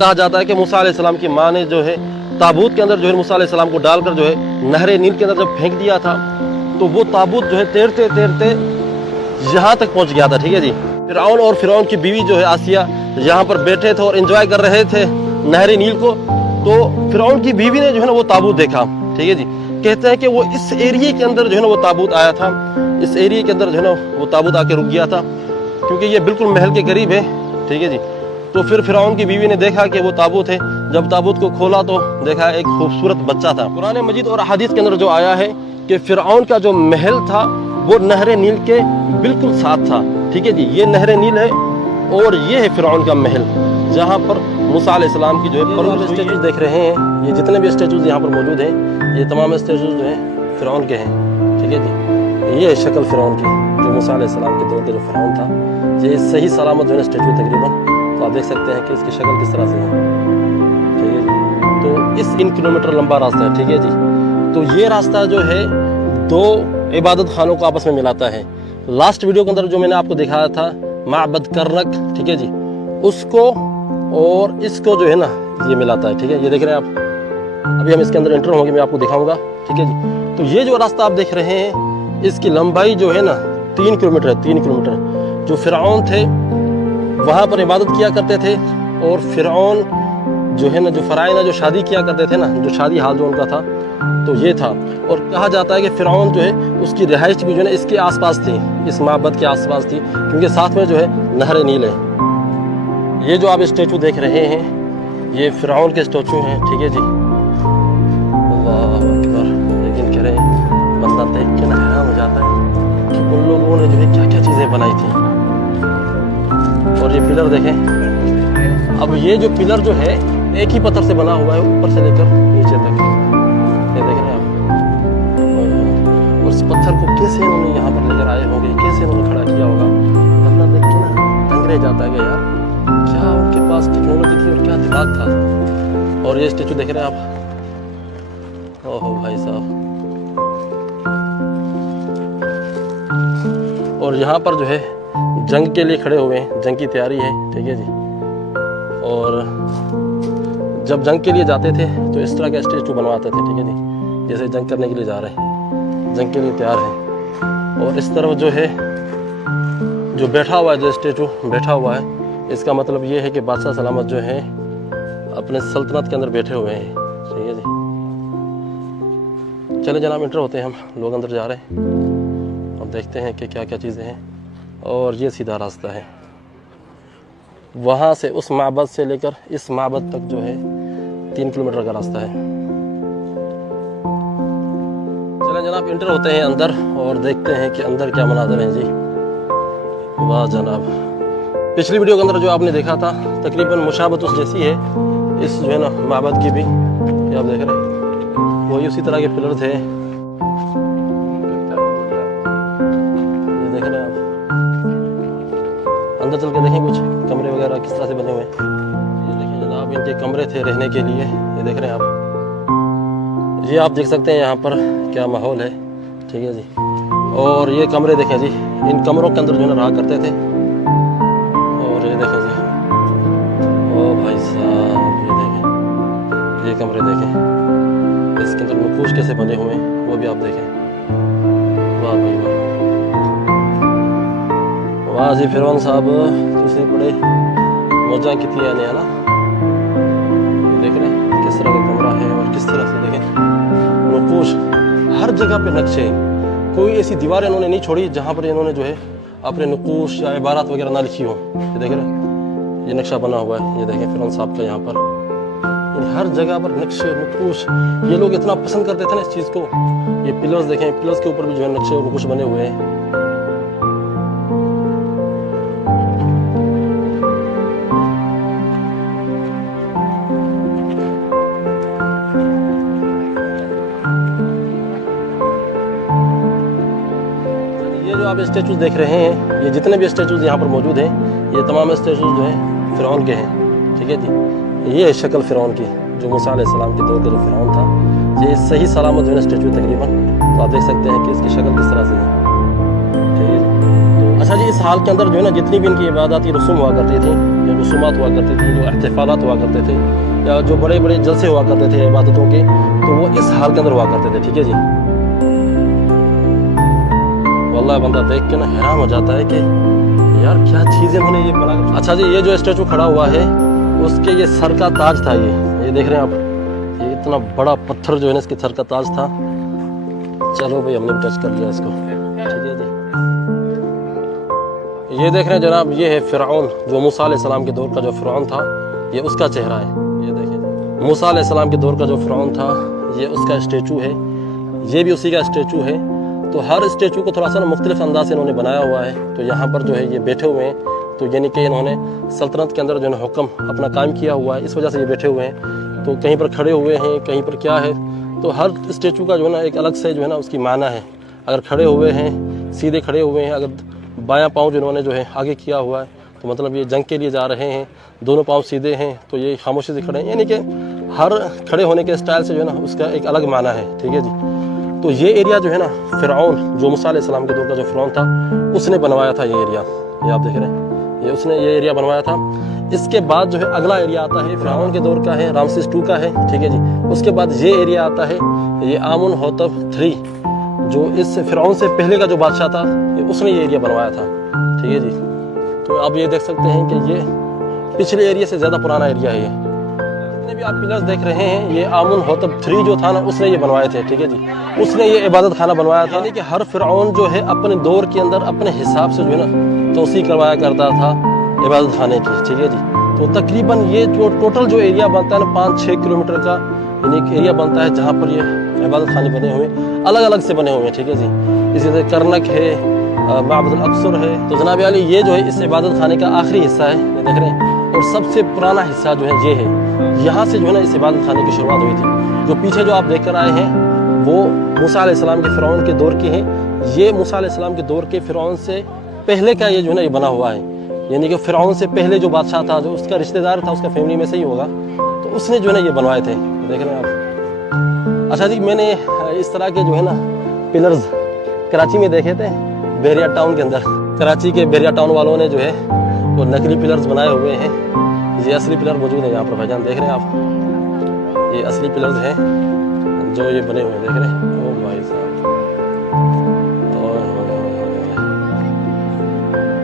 कहा जाता है कि मूसा अलैहिस्सलाम की माँ ने जो है ताबूत के अंदर जो है मूसा अलैहिस्सलाम को डालकर जो है नहर नील के अंदर जब फेंक दिया था, तो वो ताबूत जो है तैरते तैरते यहाँ तक पहुँच गया था। ठीक है जी। फिरौन और फिरौन की बीवी जो है आसिया यहाँ पर बैठे थे और एंजॉय कर रहे थे नहर नील को। तो फिरौन की बीवी ने जो है ना वो ताबूत देखा। ठीक है जी। कहते हैं कि वो इस एरिया के अंदर जो है ना वो ताबूत आया था, इस एरिया के अंदर जो है ना वो ताबूत आके रुक गया था, क्योंकि ये बिल्कुल महल के करीब है। ठीक है जी। तो फिर फिरौन की बीवी ने देखा कि वो ताबूत है। जब ताबूत को खोला तो देखा एक खूबसूरत बच्चा था। कुरान मजीद और हदीस के अंदर जो आया है कि फिरौन का जो महल था वो नहर नील के बिल्कुल साथ था। ठीक है जी। ये नहर नील है और ये है फिरौन का महल, जहाँ पर मूसा अलैहिस्सलाम की जो है स्टेचू देख रहे हैं। ये जितने भी स्टेचूज यहाँ पर मौजूद हैं, ये तमाम स्टेचूज जो हैं फिरौन के हैं। ठीक है जी। ये है शक्ल फिरौन की, जो मूसा अलैहिस्सलाम के दौर का जो फिरौन था। ये सही सलामत जो है स्टेचू तकरीबन, तो आप देख सकते हैं कि इसकी शक्ल किस तरह से है। ठीक है जी। तो इस 3 किलोमीटर लंबा रास्ता है। ठीक है जी। तो ये रास्ता जो है 2 इबादत खानों को आपस में मिलाता है। लास्ट वीडियो के अंदर जो मैंने आपको दिखाया था माबद करनक, ठीक है जी, उसको और इसको जो है ना ये मिलाता है। ठीक है, ये देख रहे हैं आप। अभी हम इसके अंदर एंटर होंगे, मैं आपको दिखाऊंगा। ठीक है जी। तो ये जो रास्ता आप देख रहे हैं, इसकी लंबाई जो है ना 3 किलोमीटर है। 3 किलोमीटर। जो फिरौन थे वहाँ पर इबादत किया करते थे, और फिरौन जो है ना, जो फराइना जो शादी किया करते थे ना, जो शादी हाल जो उनका था, तो ये था। और कहा जाता है कि फिरौन जो है उसकी रिहाइश भी जो है ना इसके आसपास थी, इस माबद के आसपास थी, क्योंकि साथ में जो है नहर नील है। ये जो आप स्टेचू देख रहे हैं, ये फिरौन के स्टेचू हैं। ठीक है जी। अल्लाह अकबर। लेकिन कह रहे हैं बंदा देख के ना हैरान हो जाता है कि उन लोगों ने जो है क्या क्या चीज़ें बनाई थी। और ये पिलर देखें। अब ये जो पिलर जो है एक ही पत्थर से बना हुआ है, ऊपर से लेकर नीचे तक। ये देख रहे हैं आप। और उस पत्थर को कैसे इन्होंने यहाँ पर लेकर आए होंगे, कैसे इन्होंने खड़ा किया होगा, बंदा देख के ना दंग रह जाता है कि यार क्या उनके पास टेक्नोलॉजी थी और क्या दिमाग था। और ये स्टेचू देख रहे हैं आप। ओहो भाई साहब। और यहाँ पर जो है जंग के लिए खड़े हुए हैं, जंग की तैयारी है। ठीक है जी। और जब जंग के लिए जाते थे तो इस तरह का स्टेचू बनवाते थे। ठीक है जी। जैसे जंग करने के लिए जा रहे हैं, जंग के लिए तैयार है। और इस तरफ जो है जो बैठा हुआ है, जो स्टेचू बैठा हुआ है, इसका मतलब ये है कि बादशाह सलामत जो है अपने सल्तनत के अंदर बैठे हुए हैं। ठीक है जी। चले जनाब, इंटर होते हैं हम, लोग अंदर जा रहे हैं और देखते हैं कि क्या क्या चीज़ें हैं। और ये सीधा रास्ता है, वहाँ से उस माबद से लेकर इस माबद तक जो है 3 किलोमीटर का रास्ता है। चलें जनाब, इंटर होते हैं अंदर और देखते हैं कि अंदर क्या मनाज़र हैं जी। वाह जनाब। पिछली वीडियो के अंदर जो आपने देखा था तकरीबन मुशाबत उस जैसी है इस जो है ना माबद की भी, ये आप देख रहे हैं, वही उसी तरह के पिलर थे। ये देख रहे हैं आप। अंदर चल के देखें कुछ कमरे वगैरह किस तरह से बने हुए हैं। ये देखें जनाब, इनके कमरे थे रहने के लिए। ये देख रहे हैं आप। ये आप देख सकते हैं यहाँ पर क्या माहौल है। ठीक है जी। और ये कमरे देखें जी, इन कमरों के अंदर जो है ना रहा करते थे। और ये देखें जी, ओ भाई साहब, ये देखें, ये कमरे देखें, इसके अंदर नकूश कैसे बने हुए हैं वो भी आप देखें। वाह भाई वाह, वाह जी फिरौन साहब, तुसी बड़े मौजा की आने है ना। ये देख रहे हैं किस तरह का कमरा है और किस तरह से देखें नकूश, हर जगह पे नक्शे। कोई ऐसी दीवार इन्होंने नहीं छोड़ी जहाँ पर इन्होंने जो है अपने नकूश या इबारत वगैरह ना लिखी हो। ये देख रहे हैं, ये नक्शा बना हुआ है। ये देखें फिरौन साहब का यहाँ पर हर जगह पर नक्शे नकूश। ये लोग इतना पसंद करते थे ना इस चीज़ को। ये पिलर्स देखें, पिलर्स के ऊपर भी जो है नक्शे और नकूश बने हुए हैं। आप स्टेचूज देख रहे हैं, ये जितने भी स्टेचूज यहाँ पर मौजूद हैं, ये तमाम स्टेचूज जो हैं फिरौन के हैं। ठीक है जी। ये है शक्ल फिरौन की, जो मूसा अलैहिस्सलाम के दौर का जो फिरौन था। ये सही सलामत जो है स्टेचू तकरीबन, तो आप देख सकते हैं कि इसकी शक्ल किस तरह से है। ठीक है जी। तो अच्छा जी, इस इस हाल के अंदर जो है ना जितनी भी इनकी इबादती रसूम हुआ करती थी, जो रसूमात हुआ करती थी, जो एहतिफालात हुआ करते थे, या जो बड़े बड़े जलसे हुआ करते थे इबादतों के, तो वो इस हाल के अंदर हुआ करते थे। ठीक है जी, वल्लाह बंदा देख के ना हैरान हो जाता है कि यार क्या चीज़ें उन्होंने ये बना। अच्छा जी, ये जो स्टैचू खड़ा हुआ है उसके ये सर का ताज था। ये देख रहे हैं आप, ये इतना बड़ा पत्थर जो है ना इसके सर का ताज था। चलो भाई, हमने टच कर लिया इसको। ठीक है जी, ये देख रहे हैं जनाब, ये है फ़िरऔन, जो मूसा अलैहिस्सलाम के दौर का जो फ़िरऔन था, ये उसका चेहरा है। ये देखिए, मूसा अलैहिस्सलाम के दौर का जो फ़िरऔन था, ये उसका स्टैचू है, ये भी उसी का स्टैचू है। तो हर स्टैचू को थोड़ा सा ना मुख्तलिफ अंदाज से इन्होंने बनाया हुआ है। तो यहाँ पर जो है ये बैठे हुए हैं, तो यानी कि इन्होंने सल्तनत के अंदर जो है हुक्म अपना कायम किया हुआ है, इस वजह से ये बैठे हुए हैं। तो कहीं पर खड़े हुए हैं, कहीं पर क्या है, तो हर स्टैचू का जो है ना एक अलग से जो है ना उसकी माना है। अगर खड़े हुए हैं, सीधे खड़े हुए हैं, अगर बायां पाँव जिन्होंने जो है आगे किया हुआ है, तो मतलब ये जंग के लिए जा रहे हैं, दोनों पाँव सीधे हैं, तो ये खामोशी से खड़े हैं। यानी कि हर खड़े होने के स्टाइल से जो है ना उसका एक अलग माना है। ठीक है जी, तो ये एरिया जो है ना फ़िरऔन, जो मूसा अलैहिस्सलाम के दौर का जो फ़िरऔन था, उसने बनवाया था ये एरिया। ये आप देख रहे हैं, ये उसने ये एरिया बनवाया था। इसके बाद जो है अगला एरिया आता है फ़िरऔन के दौर का है, रामसेस II का है। ठीक है जी, उसके बाद ये एरिया आता है, ये आमुनहोतप III, जो इस फ़िरऔन से पहले का जो बादशाह था, उसने ये एरिया बनवाया था। ठीक है जी, तो आप ये देख सकते हैं कि ये पिछले एरिया से ज़्यादा पुराना एरिया है। ये जितने भी आप पिलर्स देख रहे हैं, ये आमुनहोतप III जो था ना, उसने ये बनवाए थे। ठीक है जी, उसने ये इबादत खाना बनवाया था। यानी कि हर फ़िरऔन जो है अपने दौर के अंदर अपने हिसाब से जो है ना तोसी करवाया करता था इबादत खाने की। ठीक है जी, तो तकरीबन ये जो टोटल जो एरिया बनता है ना 5-6 किलोमीटर का यानी एरिया बनता है, जहाँ पर ये इबादत खाने बने हुए अलग अलग से बने हुए हैं। ठीक है जी, इसी तरह करनक है, माबदुल अक्सर है। तो जनाब वाली ये जो है इस इबादत खाने का आखिरी हिस्सा है, ये देख रहे हैं, और सबसे पुराना हिस्सा जो है ये है। यहाँ से जो है ना इस इबादत खाने की शुरुआत हुई थी। जो पीछे जो आप देख कर आए हैं वो मूसा अलैहिस्सलाम के फ़िरऔन के दौर के हैं। ये मूसा अलैहिस्सलाम के दौर के फ़िरऔन से पहले का ये जो है ना ये बना हुआ है। यानी कि फ़िरऔन से पहले जो बादशाह था, जो उसका रिश्तेदार था, उसका फैमिली में से ही होगा, तो उसने जो है ना ये बनवाए थे। देख रहे हैं आप। अच्छा जी, मैंने इस तरह के जो है ना पिलर्स कराची में देखे थे, बहरिया टाउन के अंदर। कराची के बहरिया टाउन वालों ने जो है वो नकली पिलर्स बनाए हुए हैं। ये असली पिलर मौजूद है यहाँ पर भाईजान, देख रहे हैं आप, ये असली पिलर्स हैं जो ये बने हुए हैं, देख रहे हैं। ओ भाई साहब,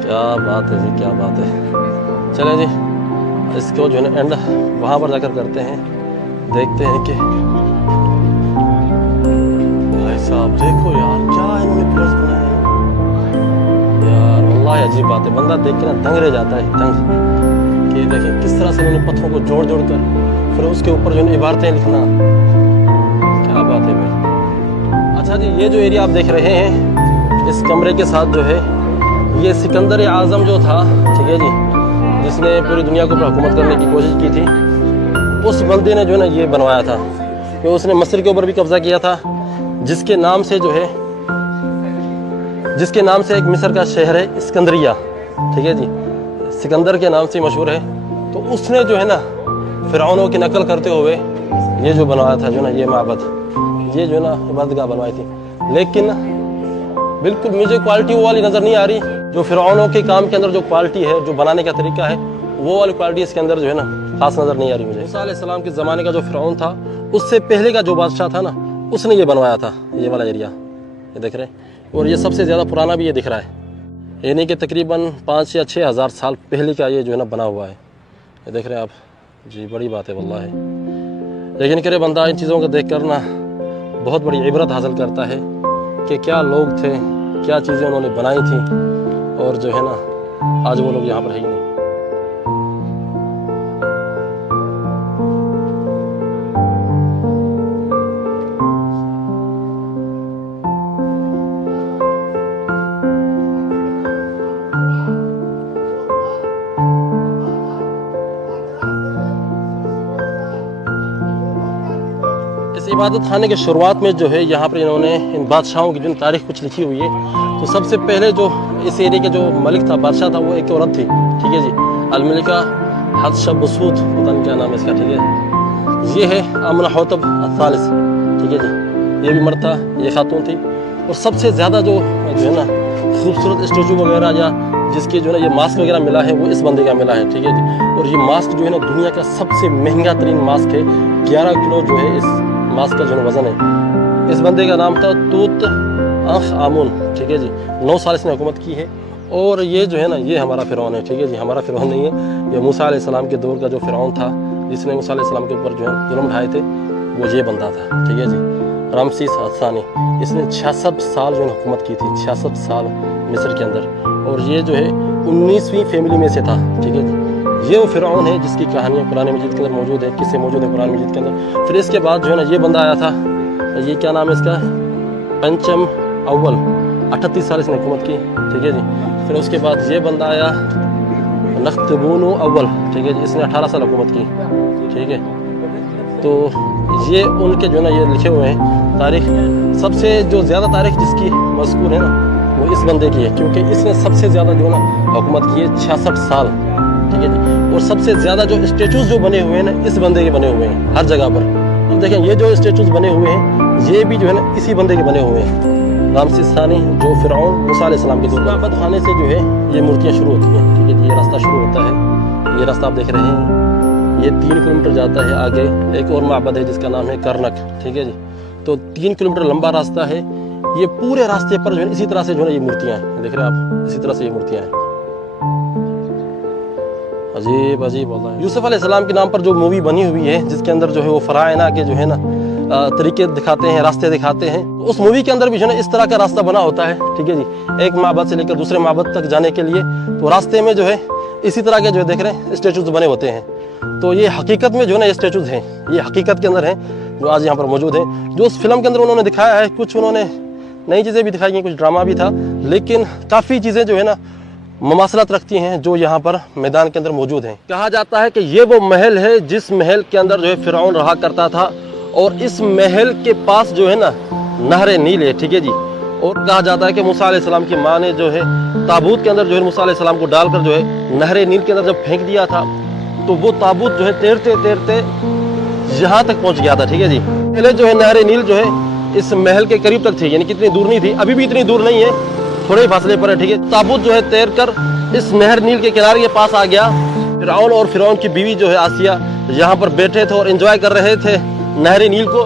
क्या बात है जी, क्या बात है। चले जी, इसको जो है ना एंड वहाँ पर जाकर करते हैं, देखते हैं कि भाई साहब देखो यार क्या इन्होंने पिलर्स बनाए हैं यार। वल्लाह अजीब बात है, बंदा देख के ना दंग रह जाता है, दंग कि देखें किस तरह से इन्होंने पत्थरों को जोड़ जोड़ कर फिर उसके ऊपर जो है इबारतें लिखना, क्या बात है भाई। अच्छा जी, ये जो एरिया आप देख रहे हैं, इस कमरे के साथ जो है ये सिकंदर आज़म जो था, ठीक है जी, जिसने पूरी दुनिया को हुकूमत करने की कोशिश की थी, उस बंदे ने जो है ना ये बनवाया था। कि उसने मिस्र के ऊपर भी कब्जा किया था, जिसके नाम से जो है, जिसके नाम से एक मिस्र का शहर है इस्कंदरिया। ठीक है जी, सिकंदर के नाम से मशहूर है। तो उसने जो है ना फ़िरऔनों की नकल करते हुए ये जो बनवाया था जो ना ये माबद, ये जो ना इबादतगाह बनवाई थी। लेकिन बिल्कुल मुझे क्वालिटी वो वाली नज़र नहीं आ रही जो फ़िरऔनों के काम के अंदर जो क्वालिटी है, जो बनाने का तरीका है, वो वाली क्वालिटी इसके अंदर जो है ना खास नज़र नहीं आ रही मुझे। मूसा अलैहिस्सलाम के ज़माने का जो फ़िरऔन था, उससे पहले का जो बादशाह था ना, उसने ये बनवाया था ये वाला एरिया, ये देख रहे हैं। और ये सबसे ज़्यादा पुराना भी ये दिख रहा है, यानी कि तकरीबन 5 या 6 हज़ार साल पहले का ये जो है ना बना हुआ है, ये देख रहे हैं आप जी। बड़ी बात है वल्लाह है। लेकिन करे बंदा इन चीज़ों को देख कर ना बहुत बड़ी इबरत हासिल करता है कि क्या लोग थे, क्या चीज़ें उन्होंने बनाई थी, और जो है ना आज वो लोग यहाँ पर है ही नहीं। इबादत खाने के शुरुआत में जो है यहाँ पर इन्होंने इन बादशाहों की जो तारीख कुछ लिखी हुई है। तो सबसे पहले जो इस एरिया के जो मलिक था, बादशाह था, वो एक औरत थी। ठीक है जी, अलमलिका हतशबसूत, पता नहीं क्या नाम है इसका। ठीक है, ये है आमुनहोतप III। ठीक है जी, ये भी मर्द था, ये खातून थी। और सबसे ज़्यादा जो है ना खूबसूरत स्टेचू वगैरह या जिसके जो है ना ये मास्क वगैरह मिला है वो इस बंदे का मिला है, ठीक है जी। और ये मास्क जो है ना दुनिया का सबसे महंगा तरीन मास्क है, 11 किलो जो है इस मास्क का जो है वज़न है। इस बंदे का नाम था तूत अंख आमून, ठीक है जी। 9 साल इसने हुकूमत की है। और ये जो है ना ये हमारा फ़िरौन है, ठीक है जी। हमारा फ़िरौन नहीं है, ये मूसा अलैहिस्सलाम के दौर का जो फ़िरौन था, जिसने मूसा अलैहिस्सलाम के ऊपर जो है जुल्म ढाए थे, वो ये बंदा था, ठीक है जी। रामसीस हसानी, इसने 66 साल जो है हुकूमत की थी, 66 साल मिस्र के अंदर। और ये जो है 19वीं फैमिली में से था, ठीक है जी। ये वो फ़िरौन है जिसकी कहानियाँ कुरान मजीद के अंदर मौजूद है, किस्से मौजूद है कुरान मजीद के अंदर। फिर इसके बाद जो है ना ये बंदा आया था, ये क्या नाम है इसका, पंचम अव्वल, 38 साल इसने हुकूमत की, ठीक है जी। फिर उसके बाद ये बंदा आया नख्तबूनु अव्वल, ठीक है जी। इसने 18 साल हुकूमत की, ठीक है। तो ये उनके जो है ना ये लिखे हुए हैं तारीख। सबसे जो ज़्यादा तारीख जिसकी मज़कूर है ना वो इस बंदे की है, क्योंकि इसने सबसे ज़्यादा जो है ना हुकूमत की है, 66 साल, ठीक है जी। और सबसे ज़्यादा जो स्टेचूज़ जो बने हुए हैं ना इस बंदे के बने हुए हैं हर जगह पर। अब देखें ये जो स्टेचूज़ बने हुए हैं ये भी जो है ना इसी बंदे के बने हुए हैं, रामसीस सानी, जो फ़िरौन मूसा अलैहिस्सलाम के इबादत खाने से जो है ये मूर्तियाँ शुरू होती हैं, ठीक है जी। ये रास्ता शुरू होता है, ये रास्ता आप देख रहे हैं, ये 3 किलोमीटर जाता है आगे। एक और माबद है जिसका नाम है करनक, ठीक है जी। तो 3 किलोमीटर लंबा रास्ता है। ये पूरे रास्ते पर जो है इसी तरह से जो है ये मूर्तियाँ हैं, देख रहे हैं आप, इसी तरह से ये मूर्तियाँ हैं। अजीब अजीब अल्लाह। यूसुफ अलैहिस्सलाम के नाम पर जो मूवी बनी हुई है, जिसके अंदर जो है वो फ़राइना के जो है ना तरीके दिखाते हैं, रास्ते दिखाते हैं, तो उस मूवी के अंदर भी जो है ना इस तरह का रास्ता बना होता है, ठीक है जी। एक माबद से लेकर दूसरे माबद तक जाने के लिए तो रास्ते में जो है इसी तरह के जो है देख रहे हैं स्टेचूज बने होते हैं। तो ये हकीकत में जो है ना ये स्टेचूज हैं, ये हकीकत के अंदर हैं जो आज यहाँ पर मौजूद हैं। जो उस फिल्म के अंदर उन्होंने दिखाया है, कुछ उन्होंने नई चीज़ें भी दिखाई हैं, कुछ ड्रामा भी था, लेकिन काफ़ी चीज़ें जो है ना ममासलत रखती हैं जो यहाँ पर मैदान के अंदर मौजूद हैं। कहा जाता है कि ये वो महल है जिस महल के अंदर जो है फ़िरौन रहा करता था, और इस महल के पास जो है ना नहर नील है, ठीक है जी। और कहा जाता है कि मूसा अलैहिस्सलाम की माँ ने जो है ताबूत के अंदर जो है मूसा अलैहिस्सलाम को डालकर जो है नहर नील के अंदर जब फेंक दिया था, तो वो ताबूत जो है तैरते तैरते यहाँ तक पहुँच गया था, ठीक है जी। पहले जो है नहर नील जो है इस महल के करीब तक थी, यानी कितनी दूर नहीं थी, अभी भी इतनी दूर नहीं है, थोड़े ही फासले पर है, ठीक है। ताबूत जो है तैरकर इस नहर नील के किनारे के पास आ गया। फ़िरौन और फ़िरौन की बीवी जो है आसिया यहाँ पर बैठे थे और एंजॉय कर रहे थे नहर नील को।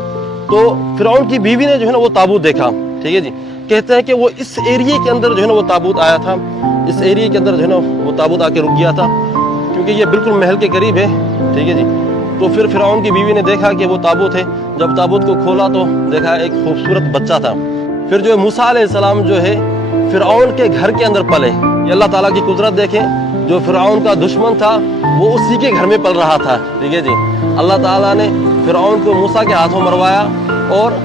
तो फ़िरौन की बीवी ने जो है ना वो ताबूत देखा, ठीक है जी। कहते हैं कि वो इस एरिया के अंदर जो है ना वो ताबूत आया था, इस एरिया के अंदर जो है ना वो ताबूत आके रुक गया था, क्योंकि ये बिल्कुल महल के करीब है, ठीक है जी। तो फिर फ़िरौन की बीवी ने देखा कि वो ताबूत है। जब ताबूत को खोला तो देखा एक खूबसूरत बच्चा था। फिर जो है मूसा अलैहिस्सलाम जो है फ़िरौन के घर के अंदर पले। ये अल्लाह ताला की कुदरत देखें, जो फ़िरौन का दुश्मन था वो उसी के घर में पल रहा था, ठीक है जी। अल्लाह ताला ने फ़िरौन को मूसा के हाथों मरवाया और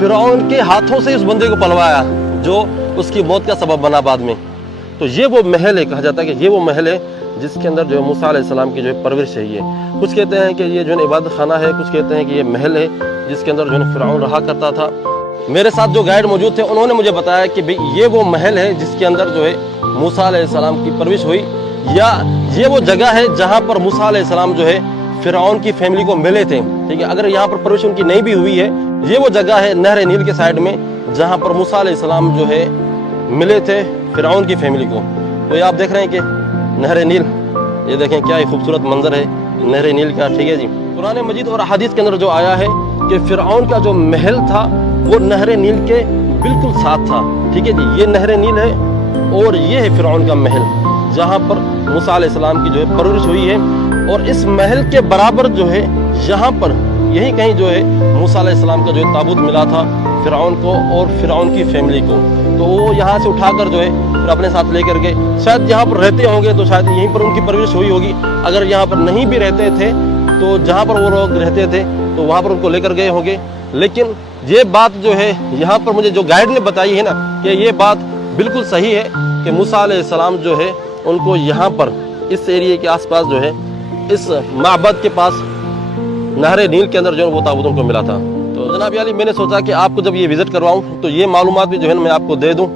फ़िरौन के हाथों से उस बंदे को पलवाया जो उसकी मौत का सबब बना बाद में। तो ये वो महल है, कहा जाता है कि ये वो महल है जिसके अंदर जो है मूसा अलैहिस्सलाम की जो है परवरिश है। ये कुछ कहते हैं कि ये जो है इबादत खाना है, कुछ कहते हैं कि ये महल है जिसके अंदर जो है फ़िरौन रहा करता था। मेरे साथ जो गाइड मौजूद थे उन्होंने मुझे बताया कि भाई ये वो महल है जिसके अंदर जो है मूसा अलैहिस्सलाम की परवरिश हुई, या ये वो जगह है जहाँ पर मूसा अलैहिस्सलाम जो है फ़िरौन की फैमिली को मिले थे, ठीक है। अगर यहाँ पर परवरिश उनकी नहीं भी हुई है, ये वो जगह है नहर नील के साइड में जहाँ पर मूसा अलैहिस्सलाम जो है मिले थे फ़िरौन की फैमिली को। तो ये आप देख रहे हैं कि नहर नील, ये देखें क्या खूबसूरत मंजर है नहर नील का, ठीक है जी। कुरान मजीद और हदीस के अंदर जो आया है कि फ़िरौन का जो महल था वो नहर नील के बिल्कुल साथ था, ठीक है जी। ये नहर नील है और ये है फ़िरौन का महल जहाँ पर मूसा अलैहिस्सलाम की जो है परवरिश हुई है। और इस महल के बराबर जो है यहाँ पर यहीं कहीं जो है मूसा अलैहिस्सलाम का जो है ताबूत मिला था फ़िरौन को और फ़िरौन की फैमिली को। तो वो यहाँ से उठाकर जो है फिर अपने साथ लेकर के शायद यहाँ पर रहते होंगे, तो शायद यहीं पर उनकी परवरिश हुई होगी। अगर यहाँ पर नहीं भी रहते थे तो जहाँ पर वो लोग रहते थे तो वहाँ पर उनको लेकर गए होंगे। लेकिन ये बात जो है यहाँ पर मुझे जो गाइड ने बताई है ना कि ये बात बिल्कुल सही है कि मूसा अलैहिस्सलाम जो है उनको यहाँ पर इस एरिए के आसपास जो है इस माबद के पास नहर नील के अंदर जो है वो ताबूत उनको मिला था। तो जनाब याली मैंने सोचा कि आपको जब ये विज़िट करवाऊँ तो ये मालूमात भी जो है मैं आपको दे दूँ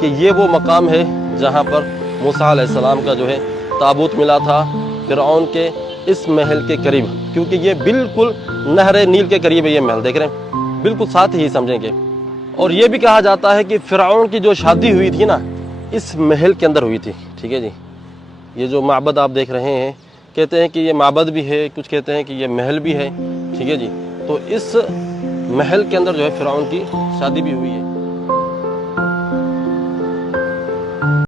कि ये वो मकाम है जहाँ पर मूसा अलैहिस्सलाम का जो है ताबूत मिला था फ़िरौन के इस महल के करीब, क्योंकि ये बिल्कुल नहर नील के करीब है ये महल, देख रहे हैं बिल्कुल साथ ही समझेंगे। और ये भी कहा जाता है कि फ़िरौन की जो शादी हुई थी ना इस महल के अंदर हुई थी, ठीक है जी। ये जो माबद आप देख रहे हैं, कहते हैं कि ये माबद भी है, कुछ कहते हैं कि ये महल भी है, ठीक है जी। तो इस महल के अंदर जो है फ़िरौन की शादी भी हुई है।